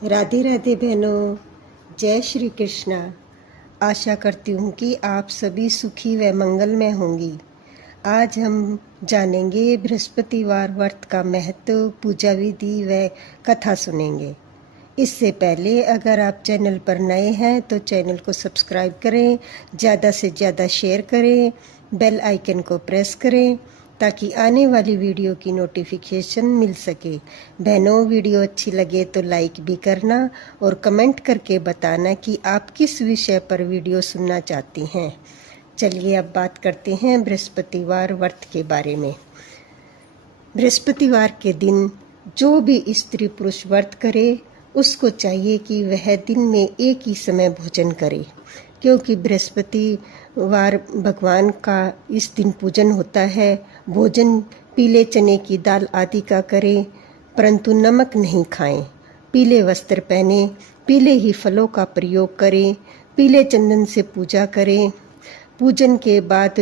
राधे राधे बहनों, जय श्री कृष्णा। आशा करती हूँ कि आप सभी सुखी व मंगलमय होंगी। आज हम जानेंगे बृहस्पतिवार व्रत का महत्व, पूजा विधि व कथा सुनेंगे। इससे पहले अगर आप चैनल पर नए हैं तो चैनल को सब्सक्राइब करें, ज़्यादा से ज़्यादा शेयर करें, बेल आइकन को प्रेस करें ताकि आने वाली वीडियो की नोटिफिकेशन मिल सके। बहनों, वीडियो अच्छी लगे तो लाइक भी करना और कमेंट करके बताना कि आप किस विषय पर वीडियो सुनना चाहती हैं। चलिए अब बात करते हैं बृहस्पतिवार व्रत के बारे में। बृहस्पतिवार के दिन जो भी स्त्री पुरुष व्रत करे उसको चाहिए कि वह दिन में एक ही समय भोजन करे, क्योंकि बृहस्पतिवार भगवान का इस दिन पूजन होता है। भोजन पीले चने की दाल आदि का करें, परंतु नमक नहीं खाएं। पीले वस्त्र पहने, पीले ही फलों का प्रयोग करें, पीले चंदन से पूजा करें। पूजन के बाद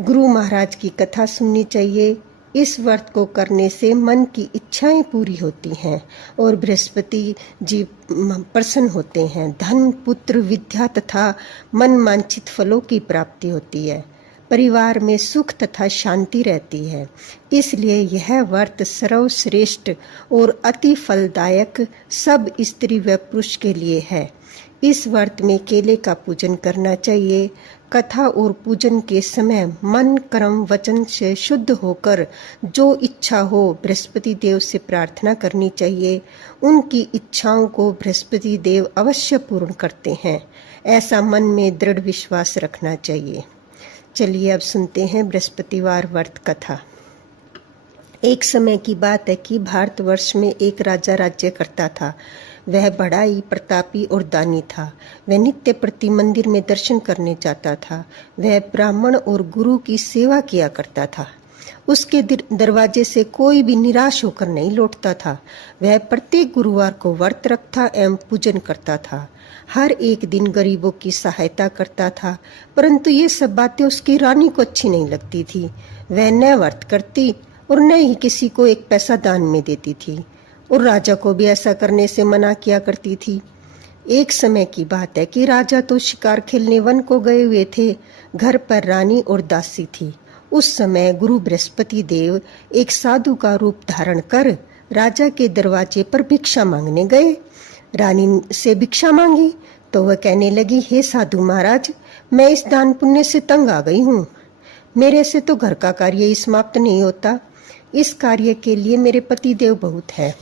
गुरु महाराज की कथा सुननी चाहिए। इस व्रत को करने से मन की इच्छाएं पूरी होती हैं और बृहस्पति जी प्रसन्न होते हैं। धन, पुत्र, विद्या तथा मन वांछित फलों की प्राप्ति होती है। परिवार में सुख तथा शांति रहती है। इसलिए यह व्रत सर्वश्रेष्ठ और अति फलदायक सब स्त्री व पुरुष के लिए है। इस व्रत में केले का पूजन करना चाहिए। कथा और पूजन के समय मन, कर्म, वचन से शुद्ध होकर जो इच्छा हो बृहस्पति देव से प्रार्थना करनी चाहिए। उनकी इच्छाओं को बृहस्पति देव अवश्य पूर्ण करते हैं, ऐसा मन में दृढ़ विश्वास रखना चाहिए। चलिए अब सुनते हैं बृहस्पतिवार व्रत कथा। एक समय की बात है कि भारतवर्ष में एक राजा राज्य करता था। वह बड़ा ही प्रतापी और दानी था। वह नित्य प्रति मंदिर में दर्शन करने जाता था। वह ब्राह्मण और गुरु की सेवा किया करता था। उसके दरवाजे से कोई भी निराश होकर नहीं लौटता था। वह प्रत्येक गुरुवार को व्रत रखता एवं पूजन करता था। हर एक दिन गरीबों की सहायता करता था, परंतु ये सब बातें उसकी रानी को अच्छी नहीं लगती थी। वह न व्रत करती और न ही किसी को एक पैसा दान में देती थी, और राजा को भी ऐसा करने से मना किया करती थी। एक समय की बात है कि राजा तो शिकार खेलने वन को गए हुए थे। घर पर रानी और दासी थी। उस समय गुरु बृहस्पति देव एक साधु का रूप धारण कर राजा के दरवाजे पर भिक्षा मांगने गए। रानी से भिक्षा मांगी तो वह कहने लगी, हे साधु महाराज, मैं इस दान पुण्य से तंग आ गई हूँ। मेरे से तो घर का कार्य ही समाप्त नहीं होता। इस कार्य के लिए मेरे पति देव बहुत है।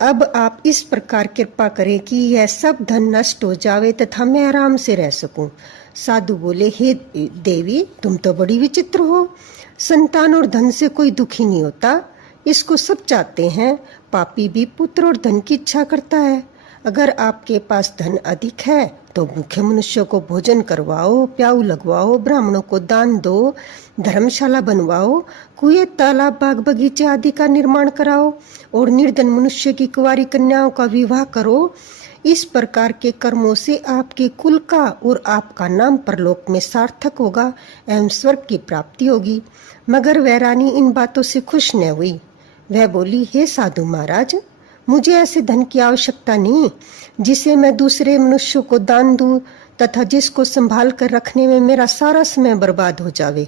अब आप इस प्रकार कृपा करें कि यह सब धन नष्ट हो जावे तथा मैं आराम से रह सकूं। साधु बोले, हे देवी, तुम तो बड़ी विचित्र हो। संतान और धन से कोई दुखी नहीं होता, इसको सब चाहते हैं। पापी भी पुत्र और धन की इच्छा करता है। अगर आपके पास धन अधिक है तो भूखे मनुष्यों को भोजन करवाओ, प्याऊ लगवाओ, ब्राह्मणों को दान दो, धर्मशाला बनवाओ, कुएं, तालाब, बाग बगीचे आदि का निर्माण कराओ और निर्धन मनुष्य की कुंवारी कन्याओं का विवाह करो। इस प्रकार के कर्मों से आपके कुल का और आपका नाम परलोक में सार्थक होगा एवं स्वर्ग की प्राप्ति होगी। मगर वह रानी इन बातों से खुश न हुई। वह बोली, हे साधु महाराज, मुझे ऐसे धन की आवश्यकता नहीं जिसे मैं दूसरे मनुष्यों को दान दूं तथा जिसको संभाल कर रखने में मेरा सारा समय बर्बाद हो जावे।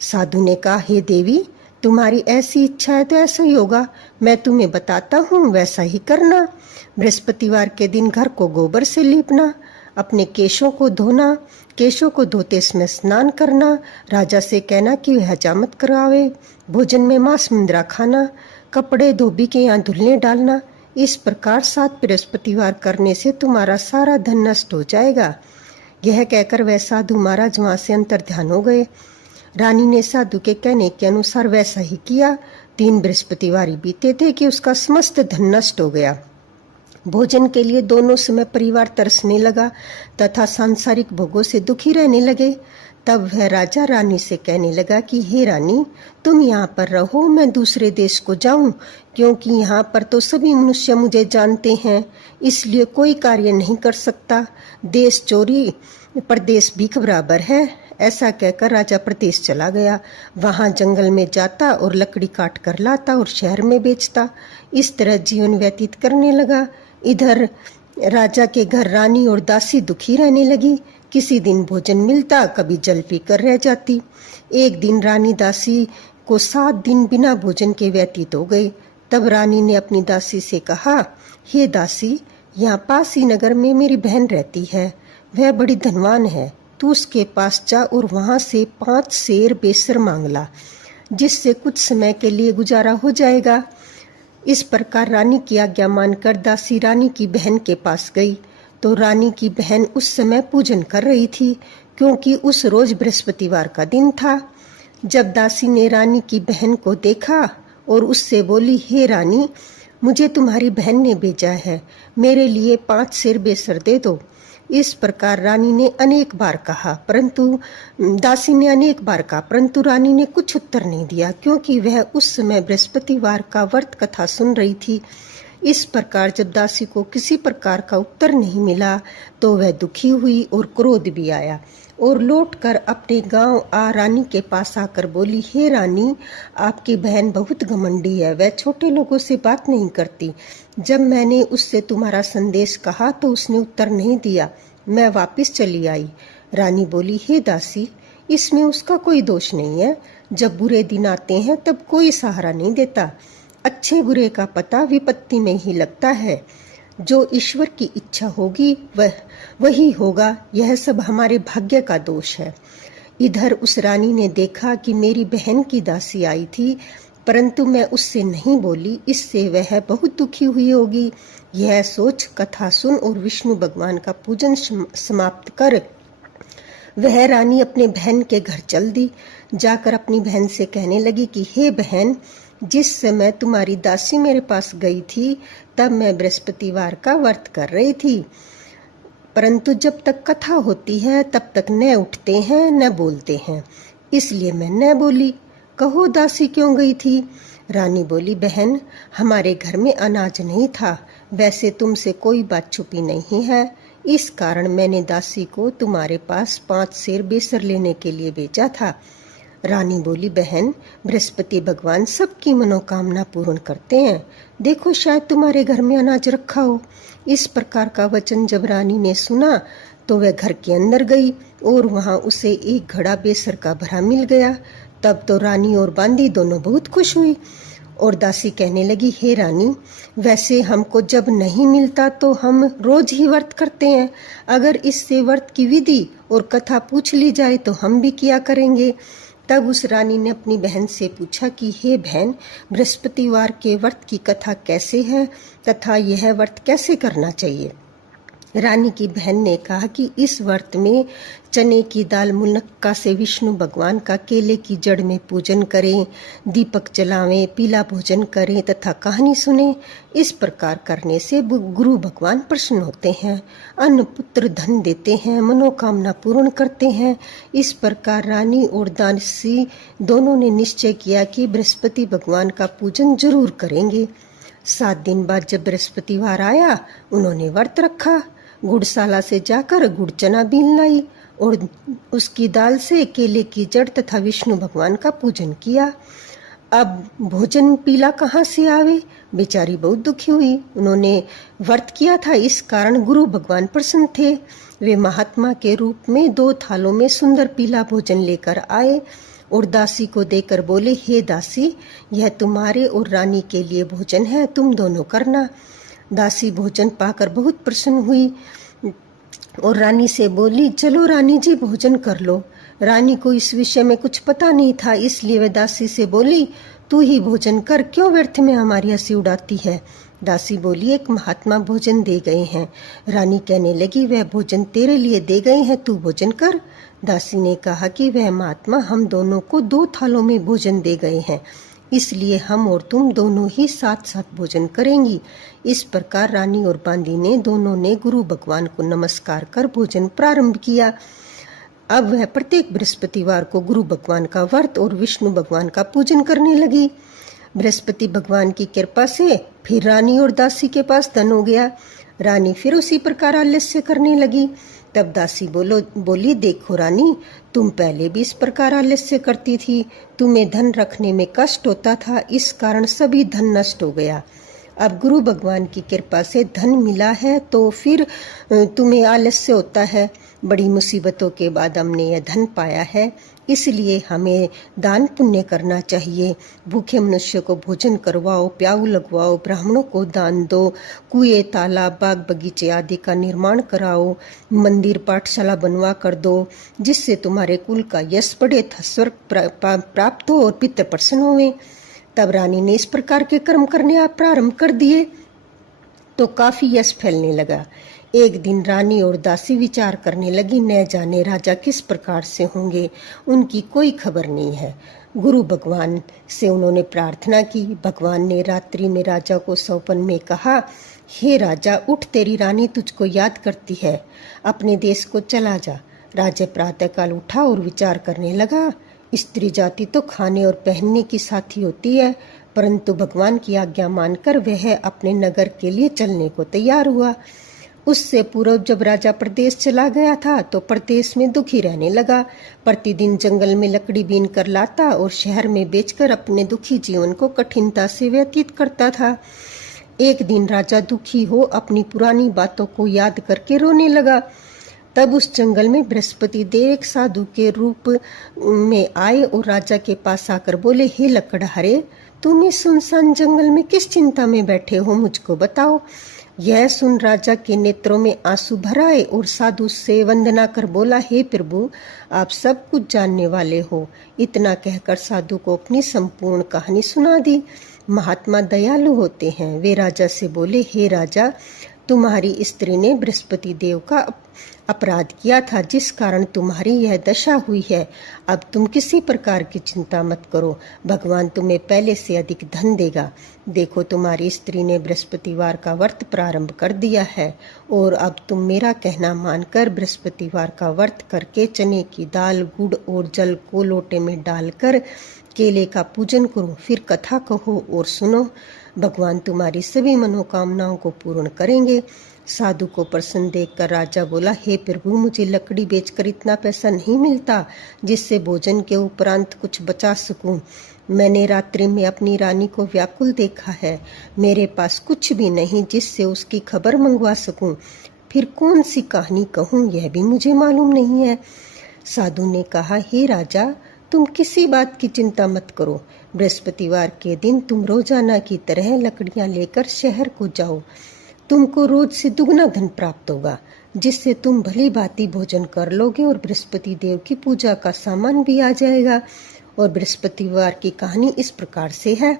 साधु ने कहा, हे देवी, तुम्हारी ऐसी इच्छा है तो ऐसा ही होगा। मैं तुम्हें बताता हूँ, वैसा ही करना। बृहस्पतिवार के दिन घर को गोबर से लीपना, अपने केशों को धोना, केशों को धोते समय स्नान करना, राजा से कहना कि वह हजामत करावे, भोजन में मांस मुंद्रा खाना, कपड़े धोबी के यहाँ धुलने डालना। इस प्रकार 7 बृहस्पतिवार करने से तुम्हारा सारा धन नष्ट हो जाएगा। यह कहकर वह साधु महाराज वहां से अंतर ध्यान हो गए। रानी ने साधु के कहने के अनुसार वैसा ही किया। 3 बृहस्पतिवार बीते थे कि उसका समस्त धन नष्ट हो गया। भोजन के लिए दोनों समय परिवार तरसने लगा तथा सांसारिक भोगों से दुखी रहने लगे। तब वह राजा रानी से कहने लगा कि हे रानी, तुम यहाँ पर रहो, मैं दूसरे देश को जाऊं, क्योंकि यहाँ पर तो सभी मनुष्य मुझे जानते हैं, इसलिए कोई कार्य नहीं कर सकता। देश चोरी परदेश भीख बराबर है। ऐसा कहकर राजा प्रदेश चला गया। वहां जंगल में जाता और लकड़ी काट कर लाता और शहर में बेचता। इस तरह जीवन व्यतीत करने लगा। इधर राजा के घर रानी और दासी दुखी रहने लगी। किसी दिन भोजन मिलता, कभी जल पीकर रह जाती। एक दिन रानी दासी को 7 दिन बिना भोजन के व्यतीत हो गए। तब रानी ने अपनी दासी से कहा, हे दासी, यहाँ पास ही नगर में मेरी बहन रहती है, वह बड़ी धनवान है। तू उसके पास जा और वहां से 5 सेर बेसर मांग ला, जिससे कुछ समय के लिए गुजारा हो जाएगा। इस प्रकार रानी की आज्ञा मानकर दासी रानी की बहन के पास गई तो रानी की बहन उस समय पूजन कर रही थी, क्योंकि उस रोज बृहस्पतिवार का दिन था। जब दासी ने रानी की बहन को देखा और उससे बोली, हे रानी, मुझे तुम्हारी बहन ने भेजा है, मेरे लिए 5 सेर बेसर दे दो। इस प्रकार रानी ने अनेक बार कहा, दासी ने अनेक बार कहा, परंतु रानी ने कुछ उत्तर नहीं दिया, क्योंकि वह उस समय बृहस्पतिवार का व्रत कथा सुन रही थी। इस प्रकार जब दासी को किसी प्रकार का उत्तर नहीं मिला तो वह दुखी हुई और क्रोध भी आया और लौटकर अपने गांव रानी के पास आकर बोली, हे रानी, आपकी बहन बहुत घमंडी है, वह छोटे लोगों से बात नहीं करती। जब मैंने उससे तुम्हारा संदेश कहा तो उसने उत्तर नहीं दिया, मैं वापस चली आई। रानी बोली, हे दासी, इसमें उसका कोई दोष नहीं है। जब बुरे दिन आते हैं तब कोई सहारा नहीं देता। अच्छे बुरे का पता विपत्ति में ही लगता है। जो ईश्वर की इच्छा होगी वही होगा। यह सब हमारे भाग्य का दोष है। इधर उस रानी ने देखा कि मेरी बहन की दासी आई थी, परंतु मैं उससे नहीं बोली, इससे वह बहुत दुखी हुई होगी। यह सोच कथा सुन और विष्णु भगवान का पूजन समाप्त कर वह रानी अपने बहन के घर चल दी। जाकर अपनी बहन से कहने लगी कि हे बहन, जिस समय तुम्हारी दासी मेरे पास गई थी तब मैं बृहस्पतिवार का व्रत कर रही थी, परंतु जब तक कथा होती है तब तक न उठते हैं न बोलते हैं, इसलिए मैं न बोली। कहो दासी क्यों गई थी? रानी बोली, बहन, हमारे घर में अनाज नहीं था। वैसे तुमसे कोई बात छुपी नहीं है, इस कारण मैंने दासी को तुम्हारे पास 5 सेर बेसर लेने के लिए भेजा था। रानी बोली, बहन, बृहस्पति भगवान सबकी मनोकामना पूर्ण करते हैं। देखो, शायद तुम्हारे घर में अनाज रखा हो। इस प्रकार का वचन जब रानी ने सुना तो वह घर के अंदर गई और वहां उसे एक घड़ा बेसर का भरा मिल गया। तब तो रानी और बांदी दोनों बहुत खुश हुई और दासी कहने लगी, हे रानी, वैसे हमको जब नहीं मिलता तो हम रोज ही व्रत करते हैं। अगर इससे व्रत की विधि और कथा पूछ ली जाए तो हम भी किया करेंगे। तब उस रानी ने अपनी बहन से पूछा कि हे बहन, बृहस्पतिवार के व्रत की कथा कैसे है तथा यह व्रत कैसे करना चाहिए? रानी की बहन ने कहा कि इस व्रत में चने की दाल मुनक्का से विष्णु भगवान का केले की जड़ में पूजन करें, दीपक जलावें, पीला भोजन करें तथा कहानी सुने। इस प्रकार करने से गुरु भगवान प्रसन्न होते हैं, अन्न पुत्र धन देते हैं, मनोकामना पूर्ण करते हैं। इस प्रकार रानी और दासी दोनों ने निश्चय किया कि बृहस्पति भगवान का पूजन जरूर करेंगे। 7 दिन बाद जब बृहस्पतिवार आया, उन्होंने व्रत रखा। गुड़शाला से जाकर गुड़ चना बीन लाई और उसकी दाल से केले की जड़ तथा विष्णु भगवान का पूजन किया। अब भोजन पीला कहाँ से आवे? बेचारी बहुत दुखी हुई। उन्होंने व्रत किया था, इस कारण गुरु भगवान प्रसन्न थे। वे महात्मा के रूप में 2 थालों में सुंदर पीला भोजन लेकर आए और दासी को देकर बोले, हे दासी, यह तुम्हारे और रानी के लिए भोजन है, तुम दोनों करना। दासी भोजन पाकर बहुत प्रसन्न हुई और रानी से बोली, चलो रानी जी, भोजन कर लो। रानी को इस विषय में कुछ पता नहीं था, इसलिए वह दासी से बोली, तू ही भोजन कर, क्यों व्यर्थ में हमारी हंसी उड़ाती है? दासी बोली, एक महात्मा भोजन दे गए हैं। रानी कहने लगी, वह भोजन तेरे लिए दे गए हैं, तू भोजन कर। दासी ने कहा कि वह महात्मा हम दोनों को 2 थालों में भोजन दे गए हैं, इसलिए हम और तुम दोनों ही साथ साथ भोजन करेंगी। इस प्रकार रानी और बांदी ने दोनों ने गुरु भगवान को नमस्कार कर भोजन प्रारंभ किया। अब वह प्रत्येक बृहस्पतिवार को गुरु भगवान का व्रत और विष्णु भगवान का पूजन करने लगी। बृहस्पति भगवान की कृपा से फिर रानी और दासी के पास धन हो गया। रानी फिर उसी प्रकार आलस्य करने लगी। तब दासी बोली, देखो रानी, तुम पहले भी इस प्रकार आलस्य करती थी। तुम्हें धन रखने में कष्ट होता था, इस कारण सभी धन नष्ट हो गया। अब गुरु भगवान की कृपा से धन मिला है तो फिर तुम्हें आलस्य होता है। बड़ी मुसीबतों के बाद हमने यह धन पाया है, इसलिए हमें दान पुण्य करना चाहिए। भूखे मनुष्य को भोजन करवाओ, प्याऊ लगवाओ, ब्राह्मणों को दान दो, कुएं, तालाब, बाग बगीचे आदि का निर्माण कराओ, मंदिर पाठशाला बनवा कर दो, जिससे तुम्हारे कुल का यश बढ़े, स्वर्ग प्राप्त हो और पितृ प्रसन्न हुए। तब रानी ने इस प्रकार के कर्म करने प्रारंभ कर दिए तो काफी यश फैलने लगा। एक दिन रानी और दासी विचार करने लगी, न जाने राजा किस प्रकार से होंगे, उनकी कोई खबर नहीं है। गुरु भगवान से उन्होंने प्रार्थना की। भगवान ने रात्रि में राजा को स्वप्न में कहा, हे राजा, उठ, तेरी रानी तुझको याद करती है, अपने देश को चला जा। राजा प्रातःकाल उठा और विचार करने लगा, स्त्री जाति तो खाने और पहनने की साथी होती है, परंतु भगवान की आज्ञा मानकर वह अपने नगर के लिए चलने को तैयार हुआ। उससे पूर्व जब राजा प्रदेश चला गया था तो प्रदेश में दुखी रहने लगा। प्रतिदिन जंगल में लकड़ी बीन कर लाता और शहर में बेचकर अपने दुखी जीवन को कठिनता से व्यतीत करता था। एक दिन राजा दुखी हो अपनी पुरानी बातों को याद करके रोने लगा। तब उस जंगल में बृहस्पति देव एक साधु के रूप में आए और राजा के पास आकर बोले, हे लकड़हारे, तुम इस सुनसान जंगल में किस चिंता में बैठे हो, मुझको बताओ। यह सुन राजा के नेत्रों में आंसू भर आए और साधु से वंदना कर बोला, हे प्रभु, आप सब कुछ जानने वाले हो। इतना कहकर साधु को अपनी संपूर्ण कहानी सुना दी। महात्मा दयालु होते हैं। वे राजा से बोले, हे राजा, तुम्हारी स्त्री ने बृहस्पति देव का अपराध किया था, जिस कारण तुम्हारी यह दशा हुई है। अब तुम किसी प्रकार की चिंता मत करो, भगवान तुम्हें पहले से अधिक धन देगा। देखो, तुम्हारी स्त्री ने बृहस्पतिवार का व्रत प्रारंभ कर दिया है और अब तुम मेरा कहना मानकर बृहस्पतिवार का व्रत करके चने की दाल, गुड़ और जल को लोटे में डालकर केले का पूजन करो, फिर कथा कहो और सुनो। भगवान तुम्हारी सभी मनोकामनाओं को पूर्ण करेंगे। साधु को प्रसन्न देखकर राजा बोला, हे प्रभु, मुझे लकड़ी बेचकर इतना पैसा नहीं मिलता जिससे भोजन के उपरांत कुछ बचा सकूं। मैंने रात्रि में अपनी रानी को व्याकुल देखा है, मेरे पास कुछ भी नहीं जिससे उसकी खबर मंगवा सकूं। फिर कौन सी कहानी कहूं, यह भी मुझे मालूम नहीं है। साधु ने कहा, हे राजा, तुम किसी बात की चिंता मत करो। बृहस्पतिवार के दिन तुम रोजाना की तरह लकड़ियां लेकर शहर को जाओ। तुमको रोज से दुगना धन प्राप्त होगा, जिससे तुम भली भांति भोजन कर लोगे और बृहस्पति देव की पूजा का सामान भी आ जाएगा। और बृहस्पतिवार की कहानी इस प्रकार से है।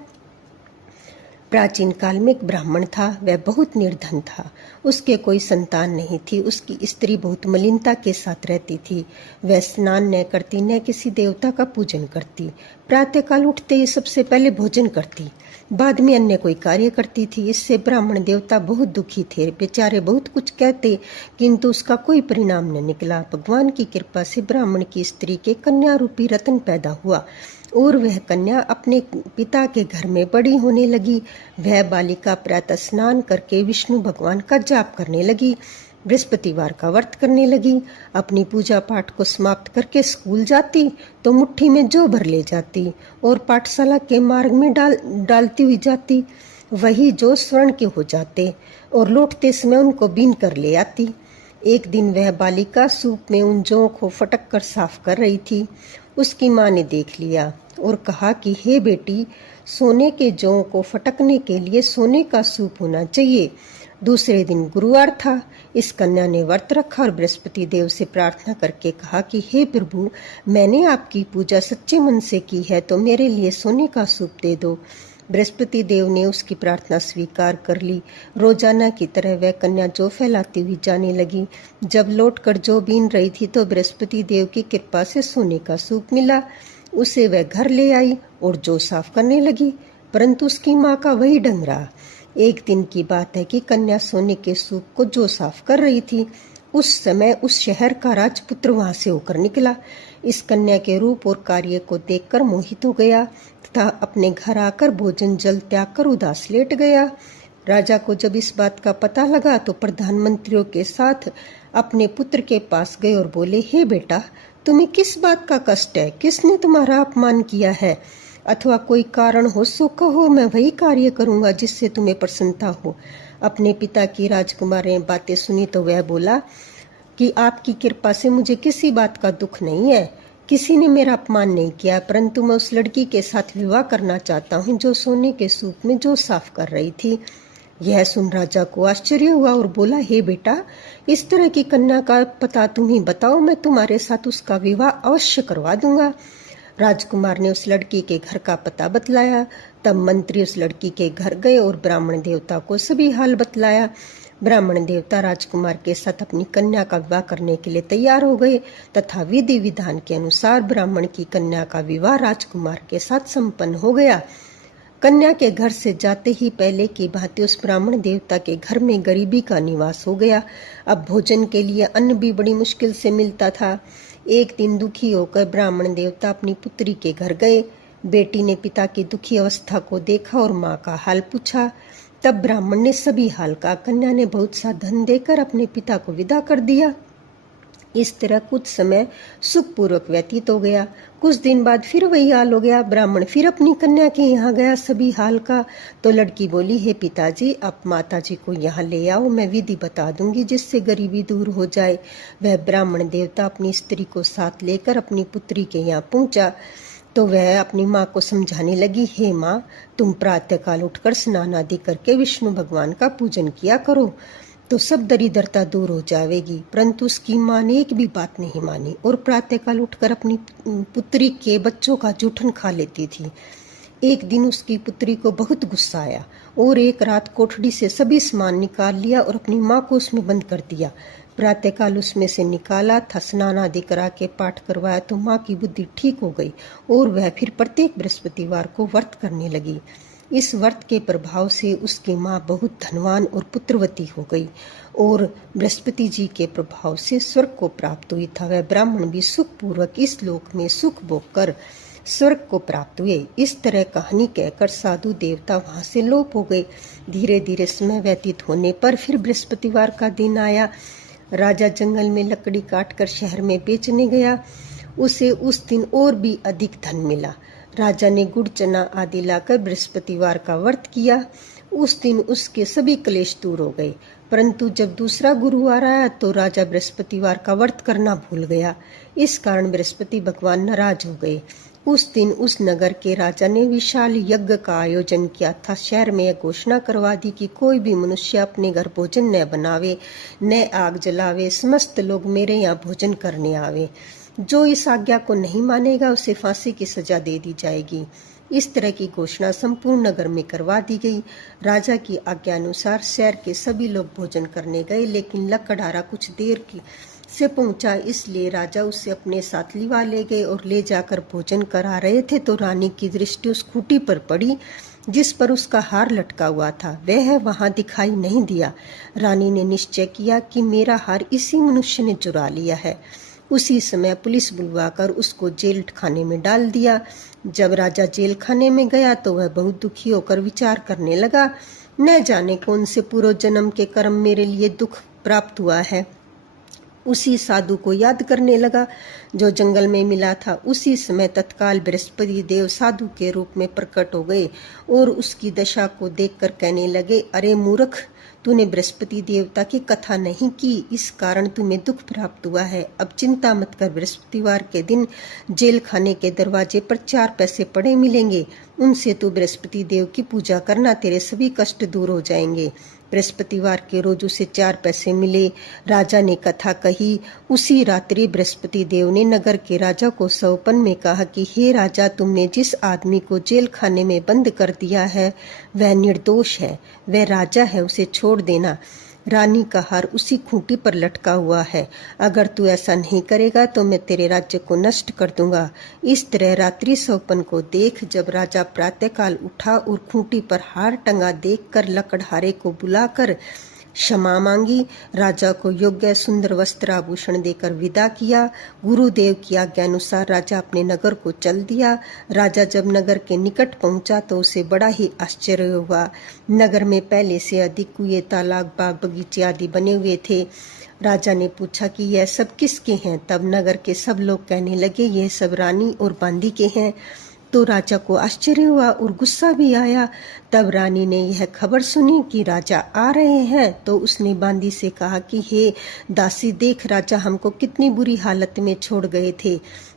प्राचीन काल में एक ब्राह्मण था। वह बहुत निर्धन था। उसके कोई संतान नहीं थी। उसकी स्त्री बहुत मलिनता के साथ रहती थी। वह स्नान न करती, न किसी देवता का पूजन करती। प्रातःकाल उठते ही सबसे पहले भोजन करती, बाद में अन्य कोई कार्य करती थी। इससे ब्राह्मण देवता बहुत दुखी थे। बेचारे बहुत कुछ कहते, किंतु उसका कोई परिणाम न निकला। भगवान की कृपा से ब्राह्मण की स्त्री के कन्या रूपी रतन पैदा हुआ और वह कन्या अपने पिता के घर में बड़ी होने लगी। वह बालिका प्रातः स्नान करके विष्णु भगवान का जाप करने लगी, बृहस्पतिवार का व्रत करने लगी। अपनी पूजा पाठ को समाप्त करके स्कूल जाती तो मुट्ठी में जौ भर ले जाती और पाठशाला के मार्ग में डालती हुई जाती। वही जौ स्वर्ण के हो जाते और लौटते समय उनको बीन कर ले आती। एक दिन वह बालिका सूप में उन जौ को फटक कर साफ कर रही थी। उसकी माँ ने देख लिया और कहा कि हे बेटी, सोने के जौ को फटकने के लिए सोने का सूप होना चाहिए। दूसरे दिन गुरुवार था। इस कन्या ने व्रत रखा और बृहस्पति देव से प्रार्थना करके कहा कि हे प्रभु, मैंने आपकी पूजा सच्चे मन से की है, तो मेरे लिए सोने का सूप दे दो। बृहस्पति देव ने उसकी प्रार्थना स्वीकार कर ली। रोजाना की तरह वह कन्या जौ फैलाती हुई जाने लगी। जब लौटकर जौ बीन रही थी तो बृहस्पति देव की कृपा से सोने का सूप मिला। उसे वह घर ले आई और जौ साफ करने लगी, परंतु उसकी माँ का वही ढंग रहा। एक दिन की बात है कि कन्या सोने के सूप को जौ साफ कर रही थी। उस समय उस शहर का राजपुत्र वहां से होकर निकला। इस कन्या के रूप और कार्य को देखकर मोहित हो गया तथा अपने घर आकर भोजन जल त्याग कर उदास लेट गया। राजा को जब इस बात का पता लगा तो प्रधानमंत्रियों के साथ अपने पुत्र के पास गए और बोले, हे बेटा, तुम्हें किस बात का कष्ट है? किसने तुम्हारा अपमान किया है? अथवा कोई कारण हो सो कहो, मैं वही कार्य करूंगा जिससे तुम्हें प्रसन्नता हो। अपने पिता की राजकुमार ने बातें सुनी तो वह बोला कि आपकी कृपा से मुझे किसी बात का दुख नहीं है, किसी ने मेरा अपमान नहीं किया, परंतु मैं उस लड़की के साथ विवाह करना चाहता हूँ जो सोने के सूप में जो साफ कर रही थी। यह सुन राजा को आश्चर्य हुआ और बोला, हे बेटा, इस तरह की कन्या का पता तुम ही बताओ, मैं तुम्हारे साथ उसका विवाह अवश्य करवा दूंगा। राजकुमार ने उस लड़की के घर का पता बतलाया। तब मंत्री उस लड़की के घर गए और ब्राह्मण देवता को सभी हाल बतलाया। ब्राह्मण देवता राजकुमार के साथ अपनी कन्या का विवाह करने के लिए तैयार हो गए तथा विधि विधान के अनुसार ब्राह्मण की कन्या का विवाह राजकुमार के साथ संपन्न हो गया। कन्या के घर से जाते ही पहले की भांति उस ब्राह्मण देवता के घर में गरीबी का निवास हो गया। अब भोजन के लिए अन्न भी बड़ी मुश्किल से मिलता था। एक दिन दुखी होकर ब्राह्मण देवता अपनी पुत्री के घर गए। बेटी ने पिता की दुखी अवस्था को देखा और माँ का हाल पूछा। तब ब्राह्मण ने सभी हाल का, कन्या ने बहुत सा धन देकर अपने पिता को विदा कर दिया। इस तरह कुछ समय सुखपूर्वक व्यतीत हो गया। कुछ दिन बाद फिर वही हाल हो गया। ब्राह्मण फिर अपनी कन्या के यहाँ गया सभी हाल का। तो लड़की बोली, हे पिताजी, आप माताजी को यहाँ ले आओ, मैं विधि बता दूंगी जिससे गरीबी दूर हो जाए। वह ब्राह्मण देवता अपनी स्त्री को साथ लेकर अपनी पुत्री के यहाँ पहुंचा तो वह अपनी माँ को समझाने लगी, हे माँ, तुम प्रातःकाल उठकर स्नान आदि करके विष्णु भगवान का पूजन किया करो तो सब दरिद्रता दूर हो जाएगी। परंतु उसकी माँ ने एक भी बात नहीं मानी और प्रातःकाल उठकर अपनी पुत्री के बच्चों का जूठन खा लेती थी। एक दिन उसकी पुत्री को बहुत गुस्सा आया और एक रात कोठड़ी से सभी सामान निकाल लिया और अपनी माँ को उसमें बंद कर दिया। प्रातःकाल उसमें से निकाला था, स्नान आदि करा के पाठ करवाया तो माँ की बुद्धि ठीक हो गई और वह फिर प्रत्येक बृहस्पतिवार को व्रत करने लगी। इस व्रत के प्रभाव से उसकी माँ बहुत धनवान और पुत्रवती हो गई और बृहस्पति जी के प्रभाव से स्वर्ग को प्राप्त हुई था। वह ब्राह्मण भी सुखपूर्वक इस लोक में सुख भोग कर स्वर्ग को प्राप्त हुए। इस तरह कहानी कहकर साधु देवता वहां से लोप हो गए। धीरे धीरे समय व्यतीत होने पर फिर बृहस्पतिवार का दिन आया। राजा जंगल में लकड़ी काटकर शहर में बेचने गया। उसे उस दिन और भी अधिक धन मिला। राजा ने गुड़ चना आदि लाकर बृहस्पतिवार का व्रत किया। उस दिन उसके सभी क्लेश दूर हो गए। परंतु जब दूसरा गुरुवार आया तो राजा बृहस्पतिवार का व्रत करना भूल गया। इस कारण बृहस्पति भगवान नाराज हो गए। उस दिन उस नगर के राजा ने विशाल यज्ञ का आयोजन किया था। शहर में यह घोषणा करवा दी कि कोई भी मनुष्य अपने घर भोजन न बनावे, न आग जलावे, समस्त लोग मेरे यहाँ भोजन करने आवे। जो इस आज्ञा को नहीं मानेगा उसे फांसी की सजा दे दी जाएगी। इस तरह की घोषणा संपूर्ण नगर में करवा दी गई। राजा की आज्ञा अनुसार शहर के सभी लोग भोजन करने गए, लेकिन लकड़हारा कुछ देर से पहुंचा, इसलिए राजा उसे अपने साथ लिवा ले गए और ले जाकर भोजन करा रहे थे तो रानी की दृष्टि उस खूंटी पर पड़ी जिस पर उसका हार लटका हुआ था। वह वहां दिखाई नहीं दिया। रानी ने निश्चय किया कि मेरा हार इसी मनुष्य ने चुरा लिया है। उसी समय पुलिस बुलवाकर उसको जेल खाने में डाल दिया। जब राजा जेल खाने में गया तो वह बहुत दुखी होकर विचार करने लगा, न जाने कौन से पूर्व जन्म के कर्म मेरे लिए दुख प्राप्त हुआ है। उसी साधु को याद करने लगा जो जंगल में मिला था। उसी समय तत्काल बृहस्पति देव साधु के रूप में प्रकट हो गए और उसकी दशा को देखकर कहने लगे, अरे मूर्ख, तूने बृहस्पति देवता की कथा नहीं की, इस कारण तुम्हें दुख प्राप्त हुआ है। अब चिंता मत कर, बृहस्पतिवार के दिन जेल खाने के दरवाजे पर 4 पैसे पड़े मिलेंगे, उनसे तू बृहस्पति देव की पूजा करना, तेरे सभी कष्ट दूर हो जाएंगे। बृहस्पतिवार के रोज उसे 4 पैसे मिले। राजा ने कथा कही। उसी रात्रि बृहस्पति देव ने नगर के राजा को सौपन में कहा कि हे राजा, तुमने जिस आदमी को जेल खाने में बंद कर दिया है वह निर्दोष है, वह राजा है, उसे छोड़ देना। रानी का हार उसी खूंटी पर लटका हुआ है। अगर तू ऐसा नहीं करेगा तो मैं तेरे राज्य को नष्ट कर दूंगा। इस तरह रात्रि सौपन को देख जब राजा प्रातःकाल उठा और खूंटी पर हार टंगा देखकर लकड़हारे को बुलाकर क्षमा मांगी, राजा को योग्य सुंदर वस्त्र आभूषण देकर विदा किया। गुरुदेव की आज्ञा अनुसार राजा अपने नगर को चल दिया। राजा जब नगर के निकट पहुंचा तो उसे बड़ा ही आश्चर्य हुआ। नगर में पहले से अधिक कुएं, तालाब, बाग बगीचे आदि बने हुए थे। राजा ने पूछा कि यह सब किसके हैं? तब नगर के सब लोग कहने लगे, यह सब रानी और बांदी के हैं। तो राजा को आश्चर्य हुआ और गुस्सा भी आया। तब रानी ने यह खबर सुनी कि राजा आ रहे हैं तो उसने बांदी से कहा कि हे दासी, देख राजा हमको कितनी बुरी हालत में छोड़ गए थे।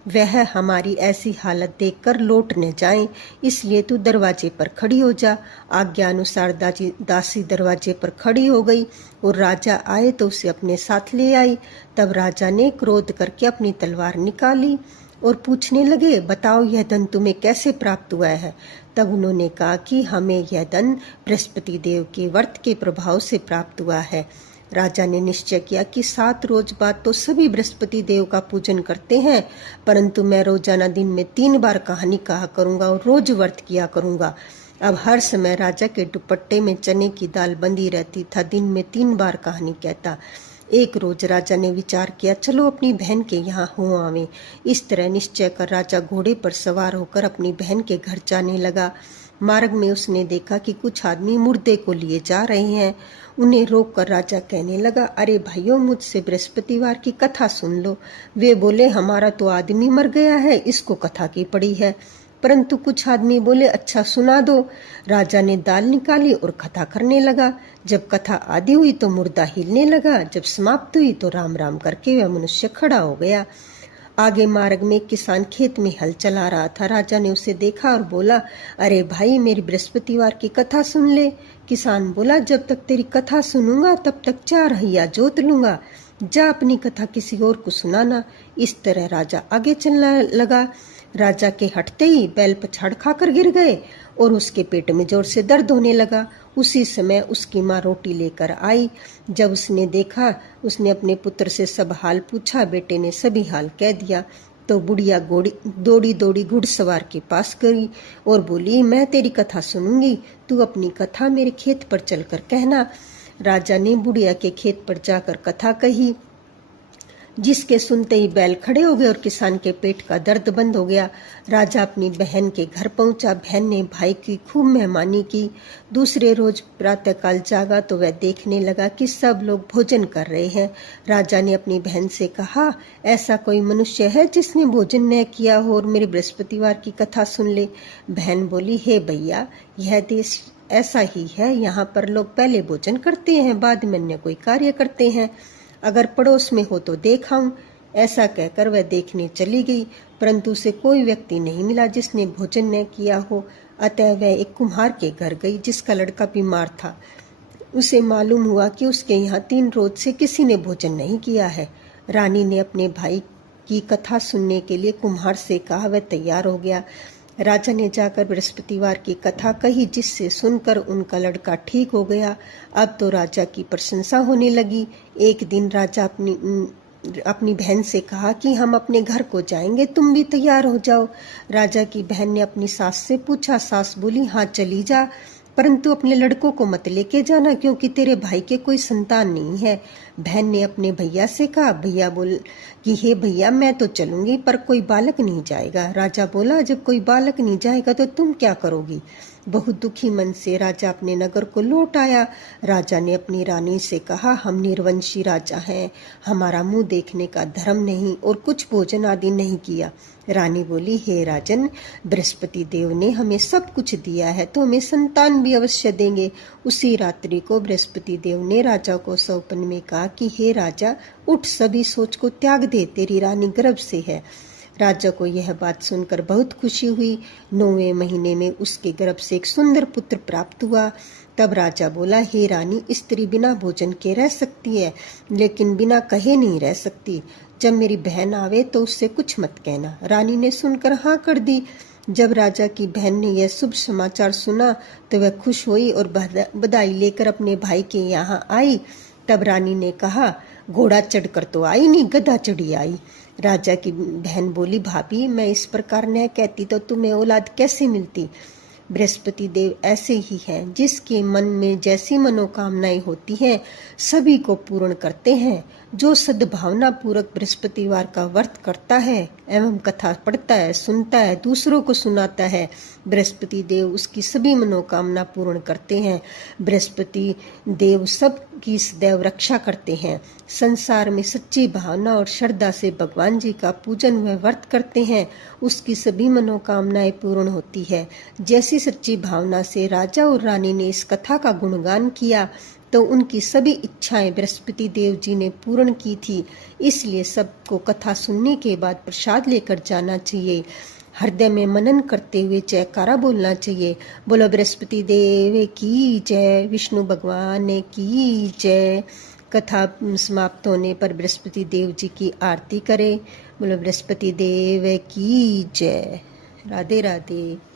वह हमारी ऐसी हालत देखकर लौट न जाएं, इसलिए तू दरवाजे पर खड़ी हो जा। आज्ञा अनुसार दासी दरवाजे पर खड़ी हो गई और राजा आए तो उसे अपने साथ ले आई। तब राजा ने क्रोध करके अपनी तलवार निकाली और पूछने लगे, बताओ यह धन तुम्हें कैसे प्राप्त हुआ है? तब उन्होंने कहा कि हमें यह धन बृहस्पति देव के व्रत के प्रभाव से प्राप्त हुआ है। राजा ने निश्चय किया कि 7 रोज बाद तो सभी बृहस्पति देव का पूजन करते हैं, परंतु मैं रोजाना दिन में 3 बार कहानी कहा करूंगा और रोज व्रत किया करूंगा। अब हर समय राजा के दुपट्टे में चने की दाल बंधी रहती था, दिन में 3 बार कहानी कहता। एक रोज राजा ने विचार किया, चलो अपनी बहन के यहाँ हो आवे। इस तरह निश्चय कर राजा घोड़े पर सवार होकर अपनी बहन के घर जाने लगा। मार्ग में उसने देखा कि कुछ आदमी मुर्दे को लिए जा रहे हैं। उन्हें रोककर राजा कहने लगा, अरे भाइयों, मुझसे बृहस्पतिवार की कथा सुन लो। वे बोले, हमारा तो आदमी मर गया है, इसको कथा की पड़ी है। परंतु कुछ आदमी बोले, अच्छा सुना दो। राजा ने दाल निकाली और कथा करने लगा। जब कथा आधी हुई तो मुर्दा हिलने लगा। जब समाप्त हुई तो राम राम करके वह मनुष्य खड़ा हो गया। आगे मार्ग में एक किसान खेत में हल चला रहा था। राजा ने उसे देखा और बोला, अरे भाई, मेरी बृहस्पतिवार की कथा सुन ले। किसान बोला, जब तक तेरी कथा सुनूंगा तब तक 4 हइया जोत लूंगा। जा अपनी कथा किसी और को सुनाना। इस तरह राजा आगे चलने लगा। राजा के हटते ही बैल पछाड़ खाकर गिर गए और उसके पेट में जोर से दर्द होने लगा। उसी समय उसकी माँ रोटी लेकर आई। जब उसने देखा, उसने अपने पुत्र से सब हाल पूछा। बेटे ने सभी हाल कह दिया। तो बुढ़िया दौड़ी दौड़ी घुड़सवार के पास गई और बोली, मैं तेरी कथा सुनूंगी, तू अपनी कथा मेरे खेत पर चलकर कहना। राजा ने बुढ़िया के खेत पर जाकर कथा कही, जिसके सुनते ही बैल खड़े हो गए और किसान के पेट का दर्द बंद हो गया। राजा अपनी बहन के घर पहुंचा। बहन ने भाई की खूब मेहमानी की। दूसरे रोज प्रातःकाल जागा तो वह देखने लगा कि सब लोग भोजन कर रहे हैं। राजा ने अपनी बहन से कहा, ऐसा कोई मनुष्य है जिसने भोजन न किया हो और मेरे बृहस्पतिवार की कथा सुन ले? बहन बोली, हे भैया, यह देश ऐसा ही है। यहाँ पर लोग पहले भोजन करते हैं, बाद में अन्य कोई कार्य करते हैं। अगर पड़ोस में हो तो देख आऊं। ऐसा कहकर वह देखने चली गई, परंतु उसे कोई व्यक्ति नहीं मिला जिसने भोजन न किया हो। अतः वह एक कुम्हार के घर गई जिसका लड़का बीमार था। उसे मालूम हुआ कि उसके यहाँ 3 रोज से किसी ने भोजन नहीं किया है। रानी ने अपने भाई की कथा सुनने के लिए कुम्हार से कहा। वह तैयार हो गया। राजा ने जाकर बृहस्पतिवार की कथा कही, जिससे सुनकर उनका लड़का ठीक हो गया। अब तो राजा की प्रशंसा होने लगी। एक दिन राजा अपनी बहन से कहा कि हम अपने घर को जाएंगे, तुम भी तैयार हो जाओ। राजा की बहन ने अपनी सास से पूछा। सास बोली, हाँ चली जा, परंतु अपने लड़कों को मत लेके जाना, क्योंकि तेरे भाई के कोई संतान नहीं है। बहन ने अपने भैया से कहा। भैया बोल कि हे भैया, मैं तो चलूंगी पर कोई बालक नहीं जाएगा। राजा बोला, जब कोई बालक नहीं जाएगा तो तुम क्या करोगी? बहुत दुखी मन से राजा अपने नगर को लौट आया। राजा ने अपनी रानी से कहा, हम निर्वंशी राजा हैं, हमारा मुंह देखने का धर्म नहीं और कुछ भोजन आदि नहीं किया। रानी बोली, हे राजन, बृहस्पति देव ने हमें सब कुछ दिया है तो हमें संतान भी अवश्य देंगे। उसी रात्रि को बृहस्पति देव ने राजा को सौपन में कहा कि हे राजा, उठ, सभी सोच को त्याग दे, तेरी रानी गर्भ से है। राजा को यह बात सुनकर बहुत खुशी हुई। 9वें महीने में उसके गर्भ से एक सुंदर पुत्र प्राप्त हुआ। तब राजा बोला, हे रानी, स्त्री बिना भोजन के रह सकती है, लेकिन बिना कहे नहीं रह सकती। जब मेरी बहन आवे तो उससे कुछ मत कहना। रानी ने सुनकर हाँ कर दी। जब राजा की बहन ने यह शुभ समाचार सुना तो वह खुश हुई और बधाई लेकर अपने भाई के यहाँ आई। तब रानी ने कहा, घोड़ा चढ़कर तो आई नहीं, गधा चढ़ी आई। राजा की बहन बोली, भाभी, मैं इस प्रकार न कहती तो तुम्हें औलाद कैसे मिलती? बृहस्पति देव ऐसे ही हैं, जिसके मन में जैसी मनोकामनाएं होती हैं सभी को पूर्ण करते हैं। जो सद्भावना पूर्वक बृहस्पतिवार का व्रत करता है एवं कथा पढ़ता है, सुनता है, दूसरों को सुनाता है, बृहस्पति देव उसकी सभी मनोकामना पूर्ण करते हैं। बृहस्पति देव सबकी सदैव रक्षा करते हैं। संसार में सच्ची भावना और श्रद्धा से भगवान जी का पूजन व व्रत करते हैं, उसकी सभी मनोकामनाएं पूर्ण होती है। जैसी सच्ची भावना से राजा और रानी ने इस कथा का गुणगान किया तो उनकी सभी इच्छाएं बृहस्पति देव जी ने पूर्ण की थी। इसलिए सबको कथा सुनने के बाद प्रसाद लेकर जाना चाहिए। हृदय में मनन करते हुए जयकारा बोलना चाहिए। बोलो बृहस्पति देव की जय, विष्णु भगवान की जय। कथा समाप्त होने पर बृहस्पति देव जी की आरती करें। बोलो बृहस्पति देव की जय। राधे राधे।